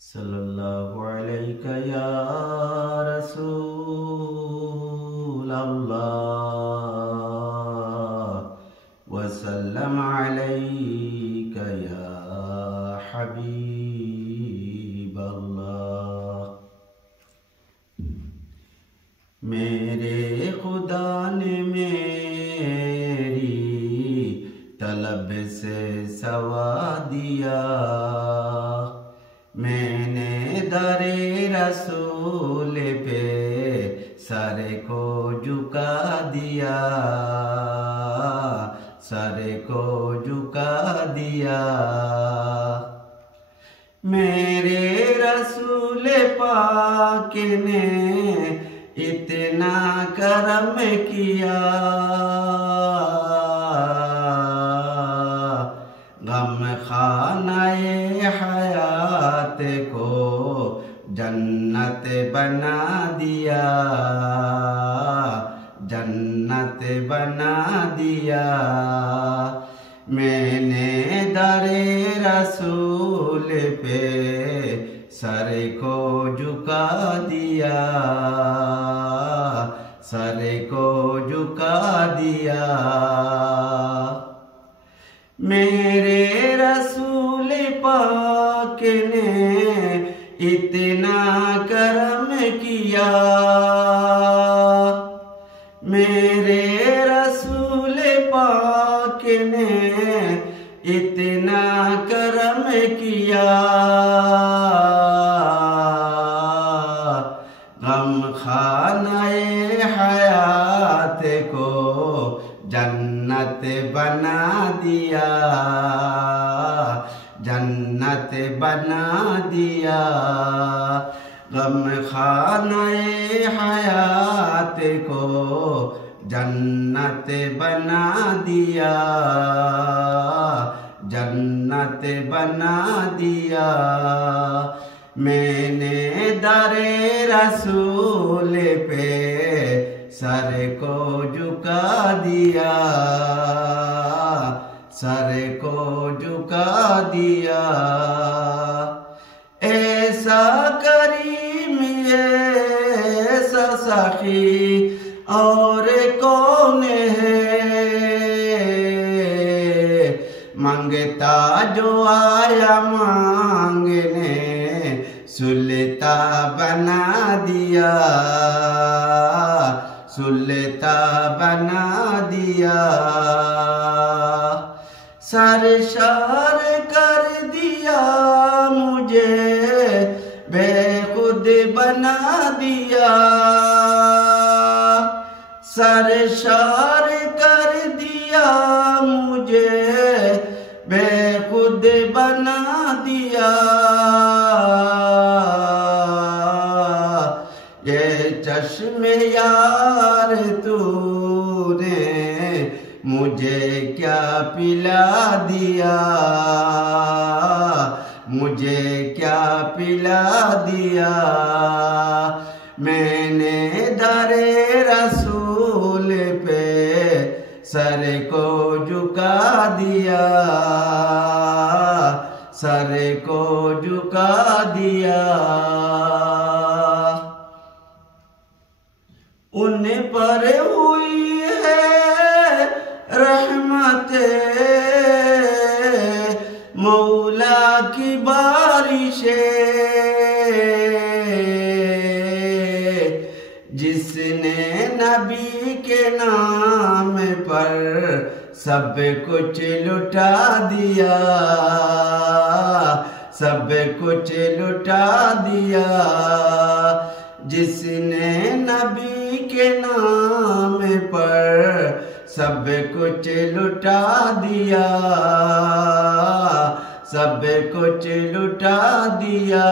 सल्लल्लाहु अलैका या रसूल अल्लाह वसल्लम अलैका या हबीब अल्लाह। मेरे खुदा ने मेरी तलब से सवा दिया, मैंने दरे रसूल पे सर को झुका दिया, सर को झुका दिया। मेरे रसूल पाक ने इतना करम किया, गम खानाए हयात को जन्नत बना दिया, जन्नत बना दिया। मैंने दरे रसूल पे सर को झुका दिया, सर को झुका दिया। मेरे रसूल पाक ने इतना करम किया, मेरे रसूल पाक ने इतना करम किया, गम खानाए हयात को जन्नत बना दिया, जन्नत बना दिया। गम खानाए हयात को जन्नत बना दिया, जन्नत बना दिया। मैंने दरे रसूल पे सर को झुका दिया, सर को झुका दिया। ऐसा करीम ऐसा सखी और कौन है, मांगता जो आया मांगने सुलता बना दिया, सुलता बना दिया। सरशार कर दिया मुझे बेखुद बना दिया, सरशार कर दिया मुझे बेखुद बना दिया। ये चश्मे यार तूने मुझे क्या पिला दिया, मुझे क्या पिला दिया। मैंने दरे रसूल पे सर को झुका दिया, सर को झुका दिया। उन पर हुई है रहमत मौला की बारिशें, जिसने नबी के नाम पर सब कुछ लुटा दिया, सब कुछ लुटा दिया। जिसने नबी के नाम पर सब कुछ लुटा दिया, सब कुछ लुटा दिया।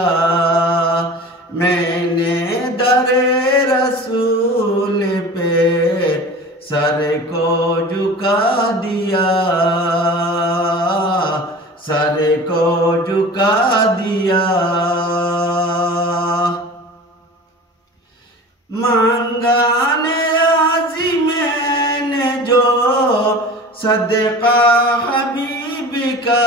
मैंने दरे रसूल पे सर को झुका दिया, सर को झुका दिया। मांगाने आजी मैंने जो सदका हबीब का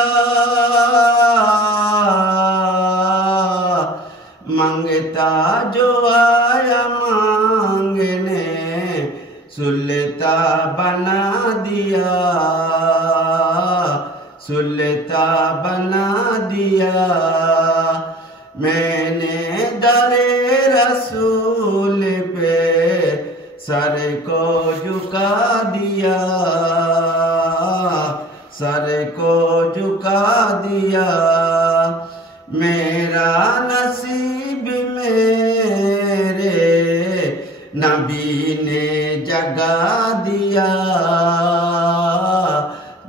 मंगता जो आया मांगने सुलता बना दिया, सुलता बना दिया। मैंने दरे रसूल पे सर को झुका दिया, सर को झुका दिया। मेरा नसीब मेरे नबी ने जगा दिया,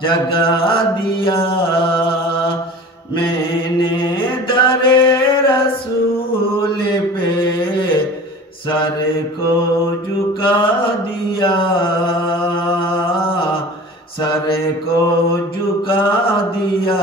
जगा दिया। मैंने दरे रसूल पे सर को झुका दिया, सर को झुका दिया।